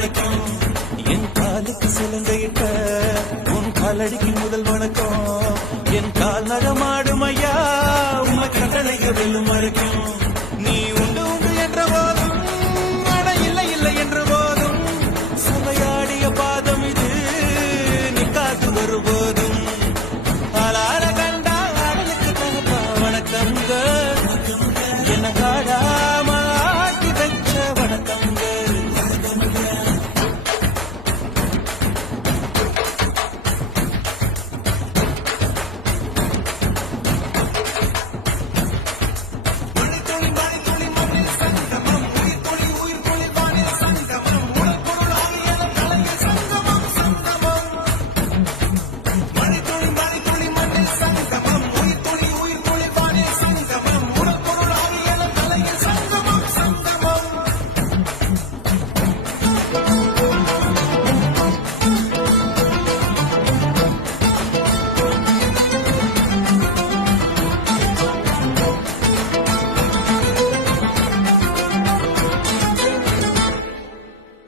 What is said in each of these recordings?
வரைக்கும் என் காலுக்கு சிலங்கையிட்ட உன் காலடிக்கு முதல் வணக்கம் என் கால் நகமாடும் ஐயா உண்மை கட்டளைக்கு வெல்லும் வரைக்கும் நீ உண்டு உண்டு என்ற போதும் அட இல்லை இல்லை என்ற போதும் சமையாடிய பாதம் இது நீ காத்து வருபோதும் ஆளார கண்டா ஆடலுக்கு தகப்பா வணக்கங்க என்ன காடாம ஆட்டி வச்ச வணக்கங்க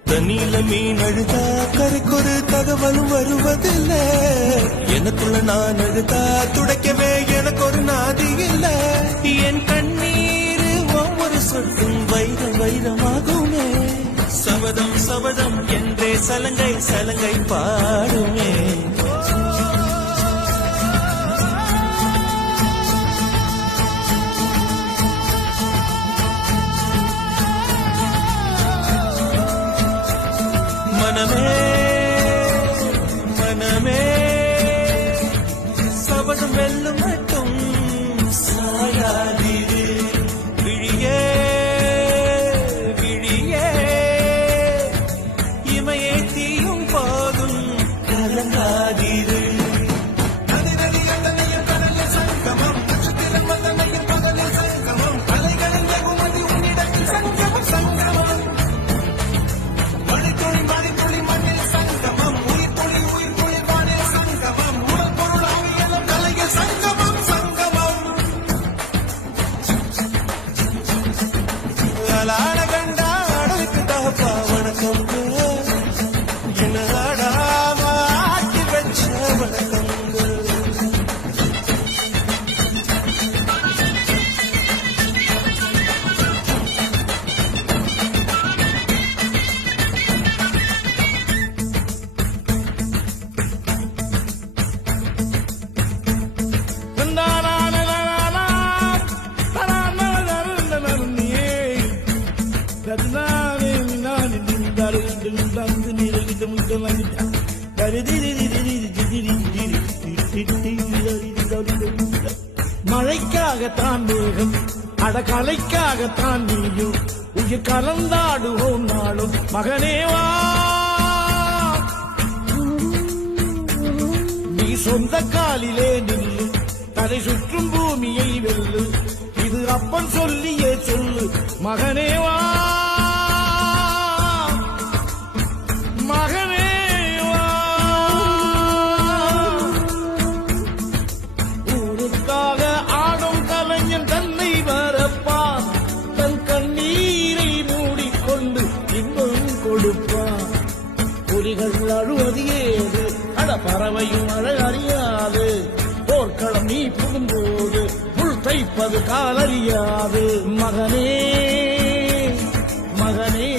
தண்ணியில மீன் அழுதா கரைக்கொரு தகவலும் வருவதில்லை எனக்குள்ள நான் அழுதா துடைக்கவே எனக்கு ஒரு நாதி இல்லை என் கண்ணீர் ஒவ்வொரு சொட்டும் வைரம் வைரமாகுமே சபதம் சபதம் என்றே சலங்கை சலங்கை பாடுமே மனமே மனமே சபதம் வெல்லும் மட்டும் சாயாதீரு விழியே விழியே இமையே தீயும் போதும் கலங்காதீரு மழைக்காகத்தான் மேகம் அடகலைக்காகத்தான் நீயும் உயிர் கலந்தாடுவோம் நாளும் மகனேவா நீ சொந்த காலிலே நில்லு தலை சுற்றும் பூமியை வெல்லு இது அப்பன் சொல்லியே சொல்லு மகனேவா மகனேவா ஊருக்காக ஆடும் கலைஞன் தன்னை வரப்பான் தன் கண்ணீரை மூடிக்கொண்டு இன்பம் கொடுப்பான் புலிகள் அழுவது ஏது அட பறவையும் அழ அறியாது போர்க்களம் நீ புகும்போது முள் தைப்பது காலறியாது மகனே மகனே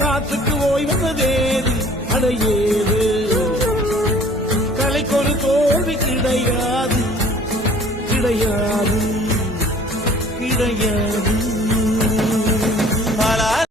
காத்துக்கு ஓய்வதேது அடையேது கலைக்கொரு தோல்வி கிடையாது கிடையாது கிடையாது